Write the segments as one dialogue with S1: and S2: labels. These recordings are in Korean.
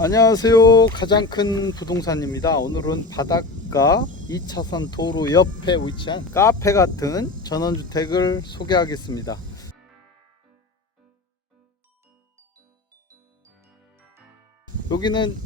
S1: 안녕하세요. 가장 큰 부동산입니다. 오늘은 바닷가 2차선 도로 옆에 위치한 카페 같은 전원주택을 소개하겠습니다. 여기는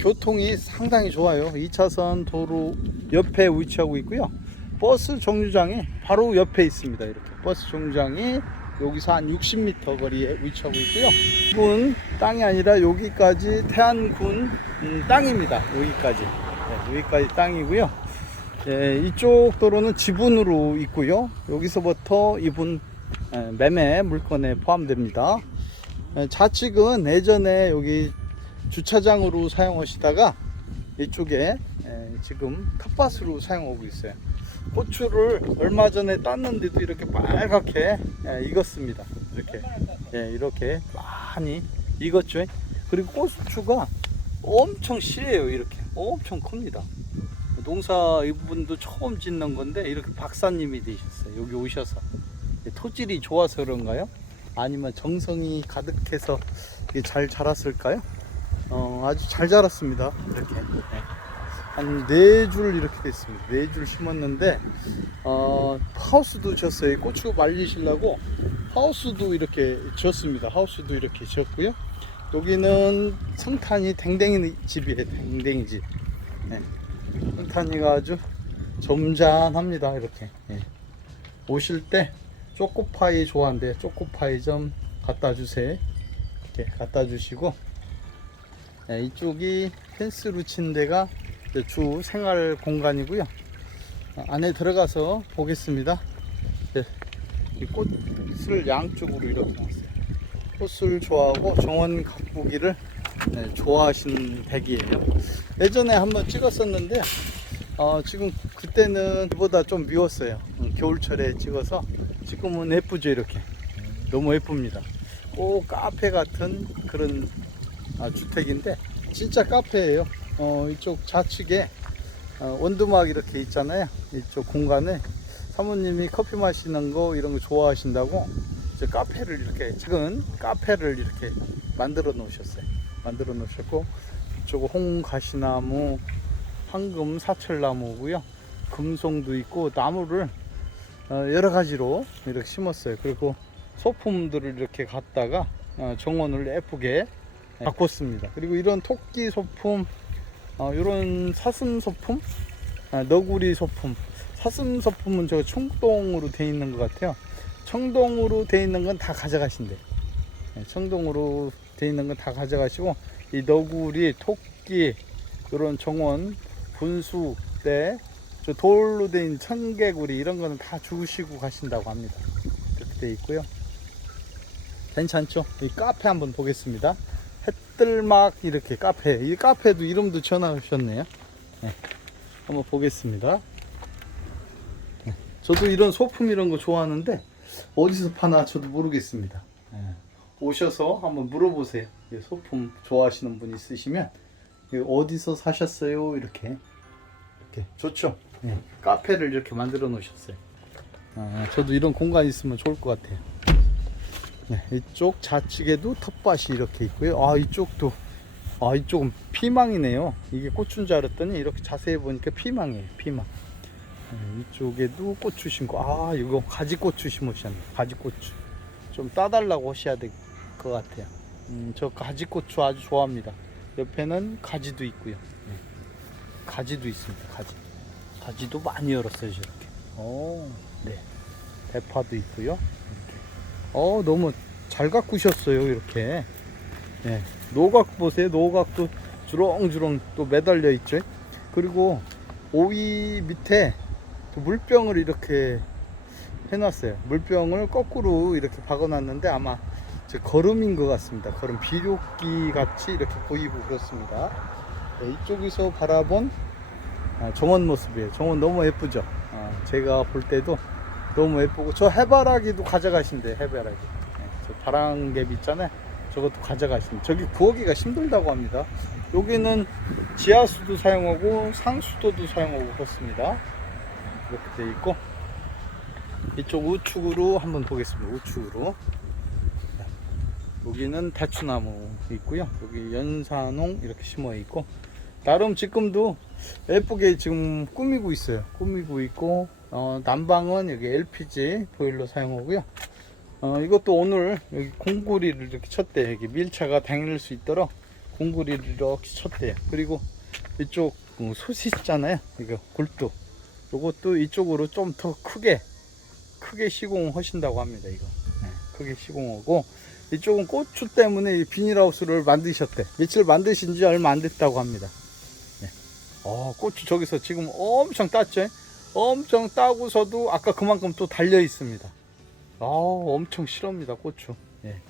S1: 교통이 상당히 좋아요. 2차선 도로 옆에 위치하고 있고요. 버스 정류장이 바로 옆에 있습니다. 이렇게 버스 정류장이 여기서 한 60m 거리에 위치하고 있고요. 군 땅이 아니라 여기까지 태안군 음, 땅입니다. 여기까지 네, 여기까지 땅이고요. 예, 이쪽 도로는 지분으로 있고요. 여기서부터 이분 예, 매매 물건에 포함됩니다. 예, 좌측은 예전에 여기 주차장으로 사용하시다가 이쪽에 예, 지금 텃밭으로 사용하고 있어요. 고추를 얼마 전에 땄는데도 이렇게 빨갛게 예, 익었습니다. 이렇게 예, 이렇게 많이 익었죠. 그리고 고추가 엄청 실해요. 이렇게 엄청 큽니다. 농사 이분도 처음 짓는 건데 이렇게 박사님이 되셨어요. 여기 오셔서 예, 토질이 좋아서 그런가요? 아니면 정성이 가득해서 잘 자랐을까요? 어, 아주 잘 자랐습니다. 이렇게. 네. 한 네 줄 이렇게 됐습니다. 네 줄 심었는데, 어, 하우스도 졌어요. 고추 말리시려고 하우스도 이렇게 지었습니다. 하우스도 이렇게 지었고요. 여기는 성탄이 댕댕이 집이에요. 댕댕이 집. 네. 성탄이가 아주 점잖합니다. 이렇게. 예. 오실 때 초코파이 좋아한대. 초코파이 좀 갖다 주세요. 이렇게 갖다 주시고, 네, 이쪽이 펜스로 친 데가 이제 주 생활 공간이고요. 어, 안에 들어가서 보겠습니다. 네, 이 꽃을 양쪽으로 이렇게 놨어요. 꽃을 좋아하고 정원 가꾸기를 네, 좋아하시는 댁이에요. 예전에 한번 찍었었는데 어, 지금 그때는 이보다 좀 미웠어요. 음, 겨울철에 찍어서 지금은 예쁘죠 이렇게. 너무 예쁩니다. 꼭 카페 같은 그런 아, 주택인데 진짜 카페예요. 어, 이쪽 좌측에 어, 원두막 이렇게 있잖아요. 이쪽 공간에 사모님이 커피 마시는 거 이런 거 좋아하신다고 이제 카페를 이렇게 작은 카페를 이렇게 만들어 놓으셨어요. 만들어 놓으셨고 이쪽 홍가시나무, 황금 사철나무고요. 금송도 있고 나무를 어, 여러 가지로 이렇게 심었어요. 그리고 소품들을 이렇게 갖다가 어, 정원을 예쁘게 바꿨습니다. 그리고 이런 토끼 소품, 어, 이런 사슴 소품, 아, 너구리 소품. 사슴 소품은 저 청동으로 돼 있는 것 같아요. 청동으로 돼 있는 건 다 가져가신대. 네, 청동으로 돼 있는 건 다 가져가시고 이 너구리, 토끼, 이런 정원, 분수 때, 저 돌로 된 청개구리 이런 거는 다 주시고 가신다고 합니다. 이렇게 돼 있고요. 괜찮죠? 이 카페 한번 보겠습니다. 햇들막 이렇게 카페. 이 카페도 이름도 지어놔주셨네요. 네. 한번 보겠습니다. 네. 저도 이런 소품 이런 거 좋아하는데 어디서 파나 저도 모르겠습니다. 네. 오셔서 한번 물어보세요. 이 소품 좋아하시는 분 있으시면 어디서 사셨어요? 이렇게 이렇게 좋죠. 네. 카페를 이렇게 만들어 놓으셨어요. 아, 저도 이런 공간 있으면 좋을 것 같아요. 네, 이쪽 좌측에도 텃밭이 이렇게 있고요. 아 이쪽도 아 이쪽은 피망이네요. 이게 고추인 줄 알았더니 이렇게 자세히 보니까 피망이에요. 피망. 네, 이쪽에도 고추 심고 아 이거 가지고추 심으셨네. 가지고추 좀 따달라고 하셔야 될 것 같아요. 음, 저 가지고추 아주 좋아합니다. 옆에는 가지도 있고요. 네. 가지도 있습니다. 가지. 가지도 많이 열었어요. 저렇게. 오, 네. 대파도 있고요. 어 너무 잘 가꾸셨어요 이렇게. 예. 노각 보세요. 노각도 주렁주렁 또 매달려 있죠. 그리고 오이 밑에 또 물병을 이렇게 해놨어요. 물병을 거꾸로 이렇게 박아놨는데 아마 제 거름인 것 같습니다. 거름 비료기 같이 이렇게 보이고 그렇습니다. 네, 이쪽에서 바라본 아, 정원 모습이에요. 정원 너무 예쁘죠? 아, 제가 볼 때도 너무 예쁘고 저 해바라기도 가져가신대 해바라기. 네, 저 바람개비 있잖아요 저것도 가져가신대 저기 구하기가 힘들다고 합니다 여기는 지하수도 사용하고 상수도도 사용하고 그렇습니다 이렇게 돼 있고 이쪽 우측으로 한번 보겠습니다 우측으로 여기는 대추나무 있고요. 여기 연산홍 이렇게 심어 있고 나름 지금도 예쁘게 지금 꾸미고 있어요. 꾸미고 있고 어, 난방은 여기 LPG 보일러 사용하고요. 어, 이것도 오늘 여기 공구리를 이렇게 쳤대요. 여기 밀차가 다닐 수 있도록 공구리를 이렇게 쳤대요. 그리고 이쪽 어, 솥이 있잖아요. 이거 굴뚝. 요것도 이쪽으로 좀 더 크게 크게 시공하신다고 합니다. 이거 네, 크게 시공하고 이쪽은 고추 때문에 이 비닐하우스를 만드셨대. 며칠 만드신 지 얼마 안 됐다고 합니다. 네. 어, 고추 저기서 지금 엄청 땄죠? 엄청 따고서도 아까 그만큼 또 달려 있습니다. 아, 엄청 실합니다, 고추. 예.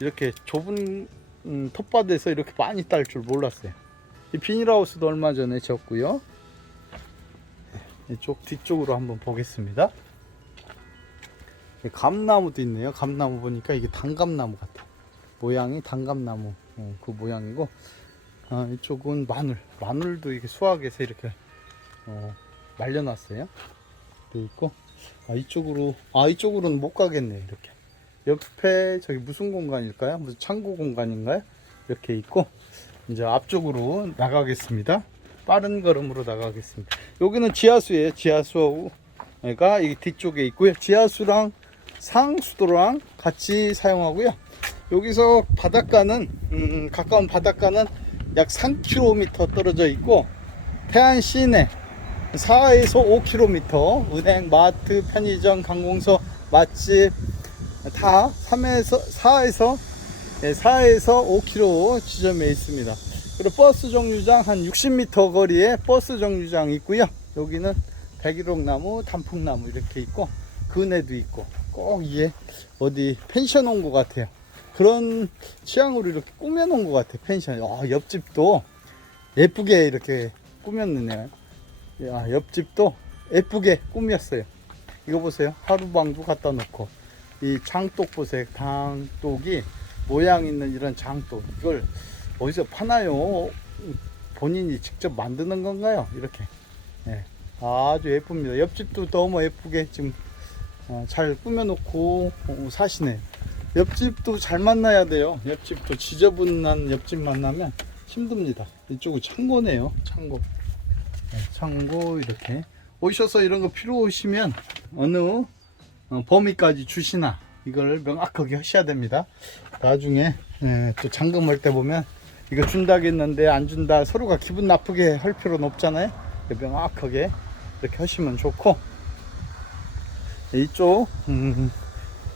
S1: 이렇게 좁은 음, 텃밭에서 이렇게 많이 딸 줄 몰랐어요. 이 비닐하우스도 얼마 전에 졌고요. 네, 이쪽 뒤쪽으로 한번 보겠습니다. 이 감나무도 있네요. 감나무 보니까 이게 단감나무 같아. 모양이 단감나무 어, 그 모양이고 아, 이쪽은 마늘. 마늘도 이게 수확해서 이렇게 어, 말려놨어요. 또 있고 아 이쪽으로 아 이쪽으로는 못 가겠네 이렇게. 옆에 저기 무슨 공간일까요? 무슨 창고 공간인가요? 이렇게 있고 이제 앞쪽으로 나가겠습니다. 빠른 걸음으로 나가겠습니다. 여기는 지하수예요. 지하수가 이 뒤쪽에 있고요. 지하수랑 상수도랑 같이 사용하고요. 여기서 바닷가는 음, 가까운 바닷가는 약 3km 떨어져 있고 태안 시내 4에서 5km 은행, 마트, 편의점, 관공서, 맛집 다 3에서 4에서 4에서 5km 지점에 있습니다. 그리고 버스 정류장 한 60m 거리에 버스 정류장 있고요. 여기는 백일옥나무, 단풍나무 이렇게 있고 그네도 있고 꼭 이게 어디 펜션 온 것 같아요. 그런 취향으로 이렇게 꾸며 놓은 것 같아요. 펜션. 아, 옆집도 예쁘게 이렇게 꾸몄네요. 야, 옆집도 예쁘게 꾸몄어요. 이거 보세요. 하루방도 갖다 놓고 이 장독 보세요. 장독이 모양 있는 이런 장독 이걸 어디서 파나요? 본인이 직접 만드는 건가요? 이렇게 예, 아주 예쁩니다. 옆집도 너무 예쁘게 지금 어, 잘 꾸며놓고 어, 사시네요. 옆집도 잘 만나야 돼요. 옆집도 지저분한 옆집 만나면 힘듭니다. 이쪽은 창고네요. 창고. 네, 창고 이렇게 오셔서 이런 거 필요하시면 어느 어, 범위까지 주시나 이걸 명확하게 하셔야 됩니다. 나중에 예, 또 잔금할 때 보면 이거 준다겠는데 안 준다 서로가 기분 나쁘게 할 필요는 없잖아요. 명확하게 이렇게 하시면 좋고 이쪽 음,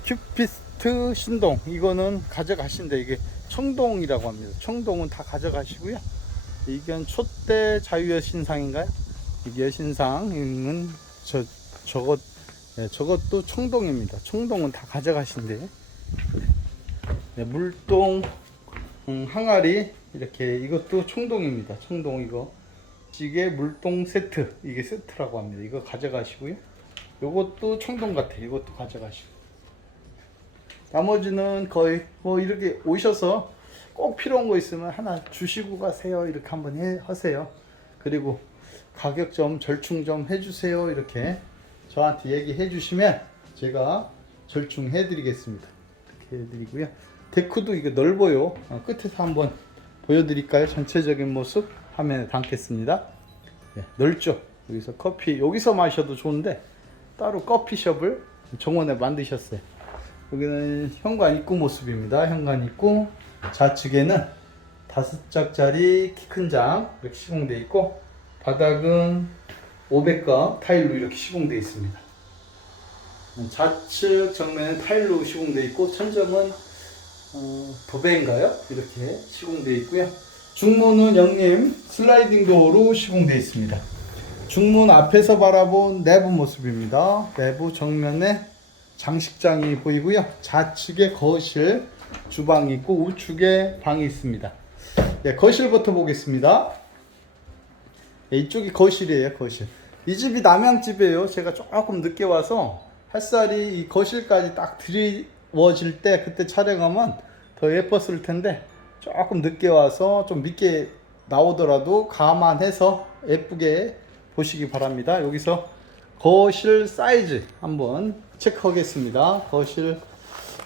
S1: 큐피스트 신동 이거는 가져가신데 이게 청동이라고 합니다. 청동은 다 가져가시고요. 이건 촛대 자유여신상인가요? 여신상은 저 저것 네, 저것도 청동입니다. 청동은 다 가져가신대. 네, 물동 음, 항아리 이렇게 이것도 청동입니다. 청동 이거 찌개 물동 세트 이게 세트라고 합니다. 이거 가져가시고요. 요것도 청동 같아. 이것도 가져가시고. 나머지는 거의 뭐 이렇게 오셔서 꼭 필요한 거 있으면 하나 주시고 가세요. 이렇게 한번 해, 하세요. 그리고 가격 좀 절충 좀 해주세요. 이렇게 저한테 얘기해 주시면 제가 절충해 드리겠습니다. 이렇게 해드리고요. 데크도 이거 넓어요. 어, 끝에서 한번 보여드릴까요? 전체적인 모습 화면에 담겠습니다. 네, 넓죠. 여기서 커피 여기서 마셔도 좋은데 따로 커피숍을 정원에 만드셨어요. 여기는 현관 입구 모습입니다. 현관 입구 좌측에는 다섯 짝짜리 키 큰 장 이렇게 시공되어 있고 바닥은 500가 타일로 이렇게 시공되어 있습니다. 좌측 정면은 타일로 시공되어 있고 천정은 어, 도배인가요? 이렇게 시공되어 있고요. 중문은 영림 슬라이딩 도어로 시공되어 있습니다. 중문 앞에서 바라본 내부 모습입니다. 내부 정면에 장식장이 보이고요. 좌측에 거실, 주방이 있고 우측에 방이 있습니다. 네, 거실부터 보겠습니다. 네, 이쪽이 거실이에요, 거실. 이 집이 남양집이에요. 제가 조금 늦게 와서 햇살이 이 거실까지 딱 드리워질 때 그때 촬영하면 더 예뻤을 텐데 조금 늦게 와서 좀 늦게 나오더라도 감안해서 예쁘게 보시기 바랍니다. 여기서 거실 사이즈 한번 체크하겠습니다. 거실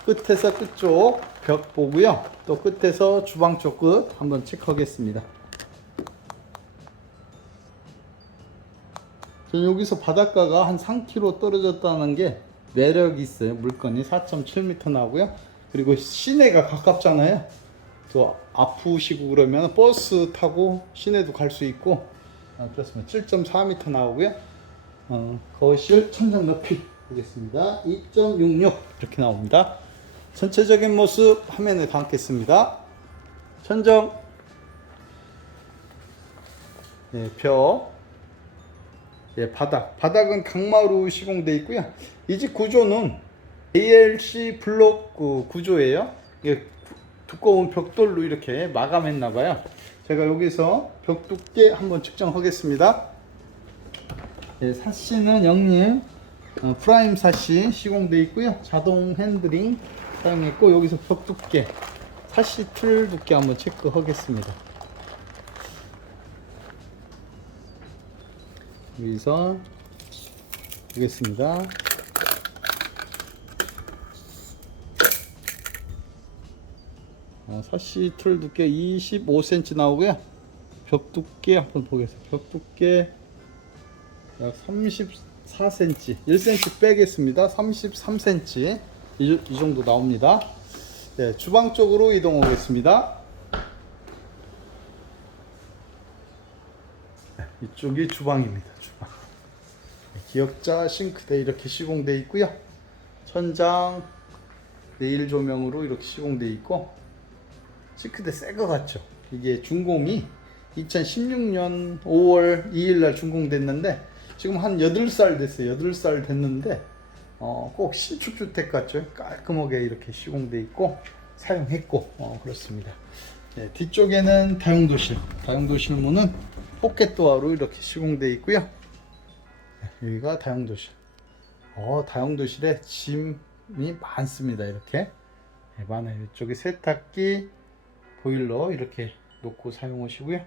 S1: 끝에서 끝쪽 벽 보고요. 또 끝에서 주방 쪽 끝 한번 체크하겠습니다. 전 여기서 바닷가가 한 3km 떨어졌다는 게 매력이 있어요. 물건이 4.7m 나오고요. 그리고 시내가 가깝잖아요. 또 아프시고 그러면 버스 타고 시내도 갈 수 있고 아, 그렇습니다. 7.4m 나오고요. 어, 거실 천장 높이 보겠습니다. 2.66 이렇게 나옵니다. 전체적인 모습 화면에 담겠습니다. 천정, 예, 벽, 예, 바닥. 바닥은 강마루 시공되어 있고요. 이 집 구조는 ALC 블록 그 구조예요. 구- 두꺼운 벽돌로 이렇게 마감했나 봐요. 제가 여기서 벽 두께 한번 측정하겠습니다. 예, 사시는 영림 어, 프라임 사시 시공되어 있고요. 자동 핸들링 사용했고 여기서 벽 두께 사시 틀 두께 한번 체크하겠습니다. 여기서 보겠습니다. 어, 사시 틀 두께 25cm 나오고요. 벽 두께 한번 보겠습니다. 벽 두께 약 34cm, 1cm 빼겠습니다. 33cm 이, 이 정도 나옵니다. 네, 주방 쪽으로 이동 하겠습니다. 네, 이쪽이 주방입니다. 주방. 네, 기역자 싱크대 이렇게 시공되어 있고요. 천장 내일 조명으로 이렇게 시공되어 있고 싱크대 새 거 같죠? 이게 준공이 2016년 5월 2일 날 준공됐는데 지금 한 8살 됐어요. 8살 됐는데 어, 꼭 신축주택 같죠? 깔끔하게 이렇게 시공돼 있고 사용했고 어, 그렇습니다. 네, 뒤쪽에는 다용도실, 다용도실 문은 포켓도어로 이렇게 시공돼 있고요. 네, 여기가 다용도실. 어, 다용도실에 짐이 많습니다. 이렇게 네, 많아요. 이쪽에 세탁기, 보일러 이렇게 놓고 사용하시고요.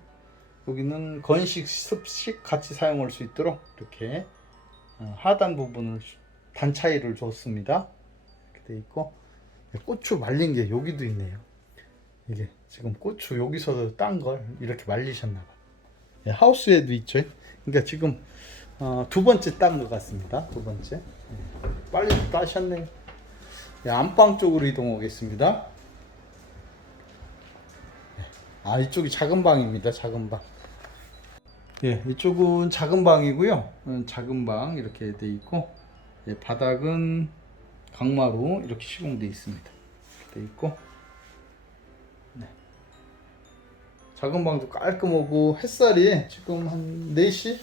S1: 여기는 건식, 습식 같이 사용할 수 있도록 이렇게 어, 하단 부분을 단차이를 줬습니다. 이렇게 돼 있고 네, 고추 말린 게 여기도 있네요. 이게 지금 고추 여기서 딴 걸 이렇게 말리셨나 봐. 네, 하우스에도 있죠. 그러니까 지금 어, 두 번째 딴 것 같습니다. 두 번째. 네, 빨리 따셨네요. 네, 안방 쪽으로 이동하겠습니다. 아 이쪽이 작은 방입니다. 작은 방. 예, 이쪽은 작은 방이고요. 음, 작은 방 이렇게 돼 있고 예, 바닥은 강마루 이렇게 시공돼 있습니다. 돼 있고 네. 작은 방도 깔끔하고 햇살이 지금 한 4시,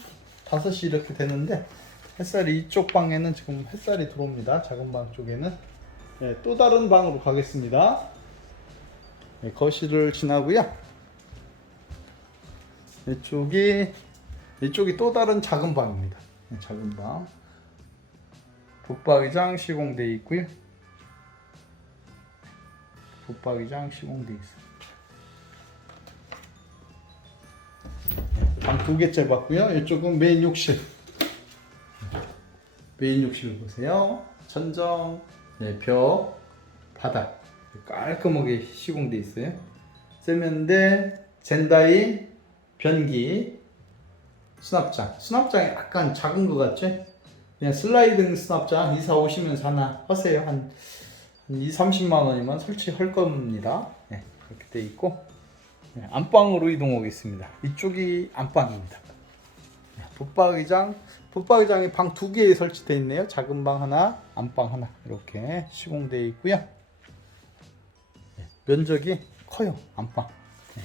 S1: 5시 이렇게 되는데 햇살이 이쪽 방에는 지금 햇살이 들어옵니다. 작은 방 쪽에는 예, 또 다른 방으로 가겠습니다. 예, 거실을 지나고요. 이쪽이 이쪽이 또 다른 작은 방입니다. 네, 작은 방. 붙박이장 시공돼 있고요. 붙박이장 시공돼 있어요. 방 두 개째 봤고요. 이쪽은 메인 욕실. 메인 욕실 보세요. 천정, 네, 벽, 바닥 깔끔하게 시공돼 있어요. 세면대, 젠다이, 변기, 수납장. 수납장이 약간 작은 것 같죠? 그냥 슬라이딩 수납장 이사 오시면서 하나 하세요. 한, 한 2, 30만 원이면 설치할 겁니다. 네, 그렇게 돼 있고 네, 안방으로 이동 하겠습니다. 이쪽이 안방입니다. 네, 붙박이장, 붙박이장이 방두 개 설치되어 있네요. 작은 방 하나, 안방 하나 이렇게 시공되어 있고요. 네, 면적이 커요. 안방. 네.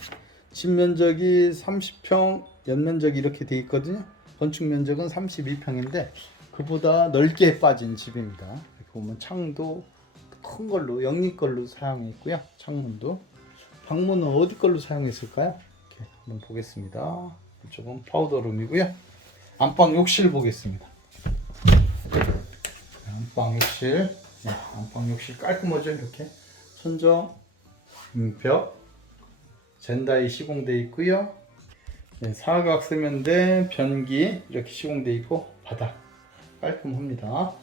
S1: 집 면적이 30평, 연면적이 이렇게 돼 있거든요. 건축 면적은 32평인데 그보다 넓게 빠진 집입니다. 이렇게 보면 창도 큰 걸로 영리 걸로 사용했고요. 창문도 방문은 어디 걸로 사용했을까요? 이렇게 한번 보겠습니다. 이쪽은 파우더룸이고요. 안방 욕실 보겠습니다. 안방 욕실, 네, 안방 욕실 깔끔하죠 이렇게 천정, 음, 벽, 젠다이 시공돼 있고요. 네, 사각 세면대, 변기 이렇게 시공돼 있고 바닥 깔끔합니다.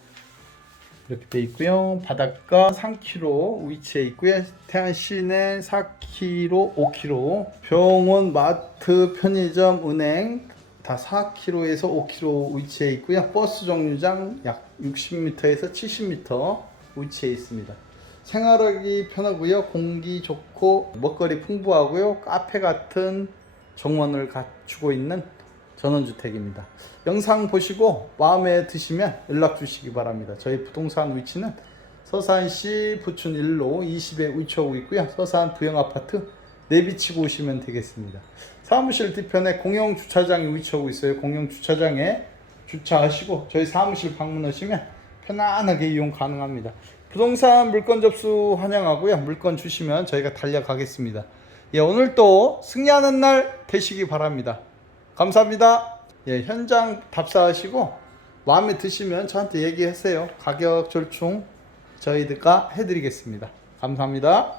S1: 이렇게 돼 있고요. 바닷가 3km 위치해 있고요. 태안 시내 4km, 5km. 병원, 마트, 편의점, 은행 다 4km에서 5km 위치해 있고요. 버스 정류장 약 60m에서 70m 위치해 있습니다. 생활하기 편하고요. 공기 좋고 먹거리 풍부하고요. 카페 같은 정원을 갖추고 있는 전원주택입니다. 영상 보시고 마음에 드시면 연락 주시기 바랍니다. 저희 부동산 위치는 서산시 부춘 1로 20에 위치하고 있고요. 서산 부영아파트 내비치고 오시면 되겠습니다. 사무실 뒤편에 공영 주차장이 위치하고 있어요. 공영 주차장에 주차하시고 저희 사무실 방문하시면 편안하게 이용 가능합니다. 부동산 물건 접수 환영하고요. 물건 주시면 저희가 달려가겠습니다. 예, 오늘 또 승리하는 날 되시기 바랍니다. 감사합니다. 예, 현장 답사하시고 마음에 드시면 저한테 얘기하세요. 가격 절충 저희들과 해드리겠습니다. 감사합니다.